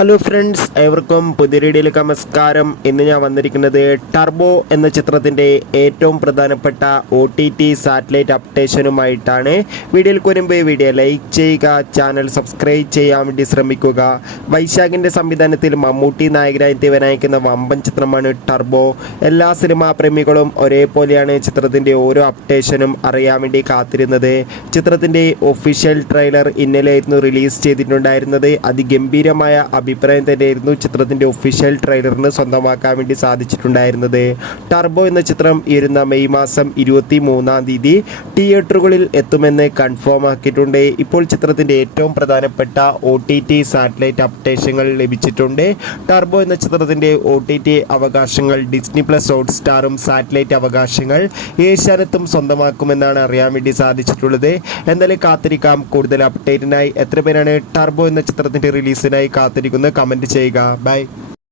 Hello friends, ഏവർക്കും പുതിയ വീഡിയോയിലേക്ക് നമസ്കാരം. ഇന്ന് ഞാൻ വന്നിരിക്കുന്നത് ടർബോ എന്ന ചിത്രത്തിൻ്റെ ഏറ്റവും പ്രധാനപ്പെട്ട OTT സാറ്റലൈറ്റ് അപ്ഡേഷനുമായിട്ടാണ്. വീഡിയോയിലേക്ക് വരുമ്പോൾ വീഡിയോ ലൈക്ക് ചെയ്യുക, ചാനൽ സബ്സ്ക്രൈബ് ചെയ്യാൻ വേണ്ടി ശ്രമിക്കുക. വൈശാഖിൻ്റെ സംവിധാനത്തിൽ മമ്മൂട്ടി നായകനായി നയിക്കുന്ന വമ്പൻ ചിത്രമാണ് ടർബോ. എല്ലാ സിനിമാ പ്രേമികളും ഒരേപോലെയാണ് ചിത്രത്തിൻ്റെ ഓരോ അപ്ഡേഷനും അറിയാൻ വേണ്ടി കാത്തിരുന്നത്. ചിത്രത്തിൻ്റെ ഒഫീഷ്യൽ ട്രെയിലർ ഇന്നലെയായിരുന്നു റിലീസ് ചെയ്തിട്ടുണ്ടായിരുന്നത്. അതിഗംഭീരമായ അഭിപ്രായം തന്നെയായിരുന്നു ചിത്രത്തിൻ്റെ ഒഫീഷ്യൽ ട്രെയിലറിന് സ്വന്തമാക്കാൻ വേണ്ടി സാധിച്ചിട്ടുണ്ടായിരുന്നത്. ടർബോ എന്ന ചിത്രം ഇരുന്ന മെയ് മാസം 23-ാം തീയതി തിയേറ്ററുകളിൽ എത്തുമെന്ന് കൺഫേം ആക്കിയിട്ടുണ്ട്. ഇപ്പോൾ ചിത്രത്തിൻ്റെ ഏറ്റവും പ്രധാനപ്പെട്ട OTT സാറ്റലൈറ്റ് അപ്ഡേഷനുകൾ ലഭിച്ചിട്ടുണ്ട്. ടർബോ എന്ന ചിത്രത്തിൻ്റെ OTT അവകാശങ്ങൾ ഡിസ്നി പ്ലസ് ഹോട്ട്സ്റ്റാറും സാറ്റലൈറ്റ് അവകാശങ്ങൾ ഏഷ്യാനെറ്റും സ്വന്തമാക്കുമെന്നാണ് അറിയാൻ വേണ്ടി സാധിച്ചിട്ടുള്ളത്. എന്തായാലും കാത്തിരിക്കാം. കൂടുതൽ അപ്ഡേറ്റിനായി എത്ര പേരാണ് ടർബോ എന്ന ചിത്രത്തിൻ്റെ റിലീസിനായി കാത്തിരിക്കുന്നത് കമൻറ്റ് ചെയ്യുക. ബൈ.